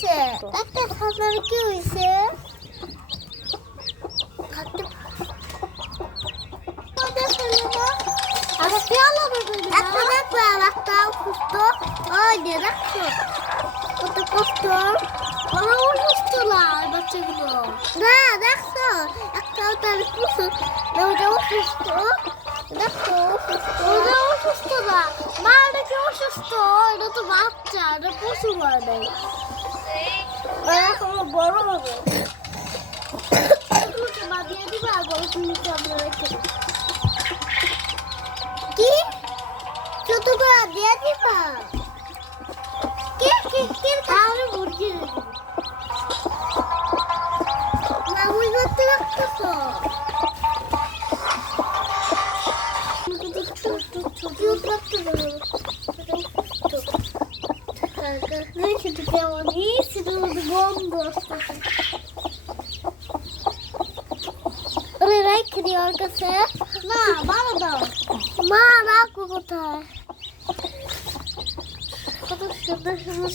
আপনার কি বেবি একটা একটা সুস্থ। দেখছ কত কষ্ট। ওরা অসুস্থ না বাচ্চাগুলো। না দেখছ একটা ওটা অসুস্থ। দেখো অসুস্থ না। মা, এটা কি অসুস্থ? এটা তো বাচ্চা, এটা বড় হবে। বাদ দিয়ে দিবা আর বড় শুনতে আপনারা রেখে সেটা কেমন সেটা মধ্যে বন্ধ আসতেছে ওরে রাখে দিও ওর কাছে না বাবা দাও মা রাখো কোথায় কত সুন্দর সুন্দর